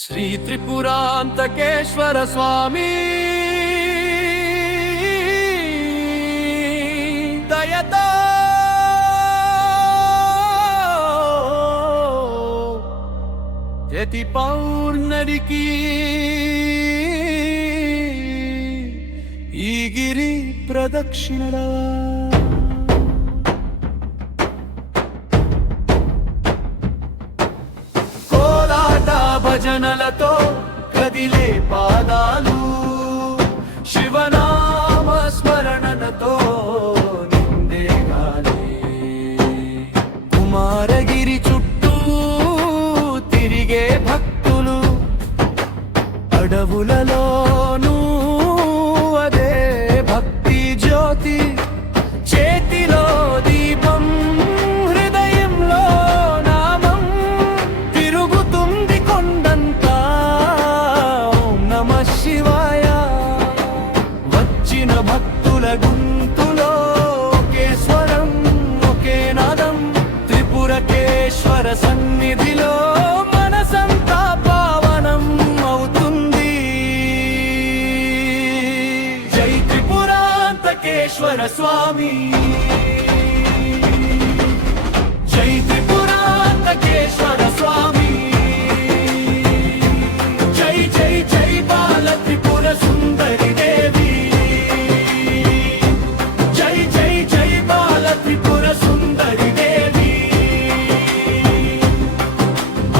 శ్రీ త్రిపురాంతకేశ్వర స్వామి దయతో యతి పౌర్ణరికి ఈ గిరి ప్రదక్షిణలా భజనలతో కదిలే పాదాలు శివనామ స్మరణతో నిందేగానే కుమారగిరి చుట్టూ తిరిగే భక్తులు అడవులలోనూ అదే భక్తి జ్యోతి చేతిలో దీపం హృదయంలో నామం తిరుగుతుంది కొండంతా ఓం నమః శివాయ వచ్చిన భక్తుల గొంతులో ఒకే స్వరం ఒకే నాదం త్రిపురకేశ్వర సన్నిధిలో మనసంతా పావనం అవుతుంది జై త్రిపురాంతకేశ్వర స్వామి జై త్రిపురాంతకేశ్వర స్వామి జై జై జై బాల త్రిపుర సుందరి దేవి జై జై జై బాల త్రిపుర సుందరి దేవి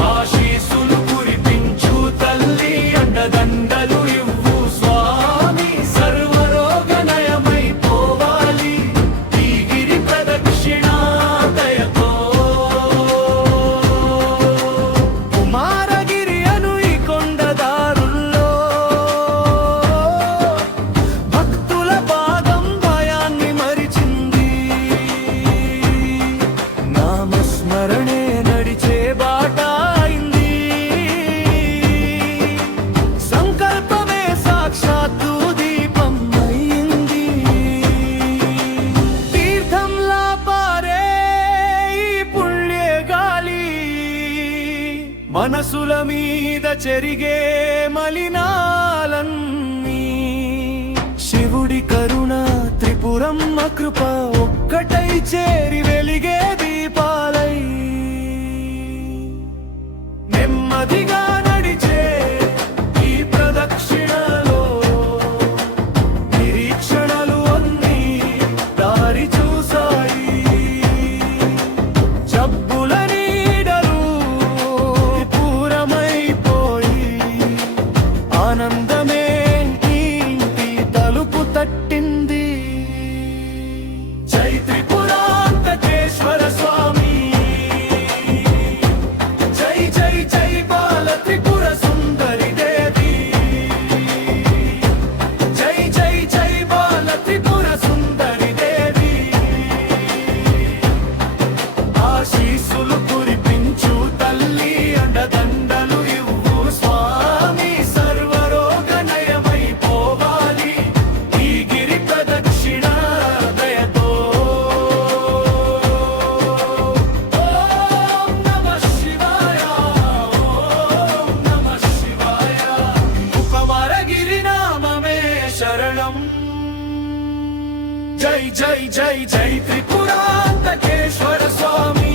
ఆశీసులు కురిపించు తల్లి అండదండలు ఇవ్వు స్వామి సర్వరోగ నయమై పోవాలి ఈ గిరి ప్రదక్షిణ దయతో కుమారగిరి అను ఈ కొండదారుల్లో భక్తుల పాదం భయాన్ని మరిచింది నామస్మరణే నడిచే బాట అయింది సంకల్పమే సాక్షాత్తు దీపం అయింది తీర్థంలా పారే ఈ పుణ్య గాలి మనసుల మీద చెరిగే మలినాలన్నీ శివుడి కరుణ త్రిపురమ్మ కృప ఒక్కటై చేరి వెలిగే దీపాలై నెమ్మదిగా నడిచే ఈ ప్రదక్షిణలో నిరీక్షణలు అన్నీ దారి చూసాయి జబ్బుల నీడలు పూరమైపోయి ఆనందమే ఇంటి తలుపు తట్టింది జై త్రిపురాంతకేశ్వర స్వామి జై జై జై బాల త్రిపుర సుందరి దేవి జై జై జై బాల త్రిపుర సుందరి దేవి ఆశీసులు కురిపించు తల్లి అండదండలు ఇవ్వు స్వామి సర్వరోగ నయమై పోవాలి ఈ గిరి ప్రదక్షిణ దయతో ఓం నమః శివాయ ఓం నమః శివాయ కుమారగిరి నామమే శరణం జై జై జై జై త్రిపురాంతకేశ్వర స్వామి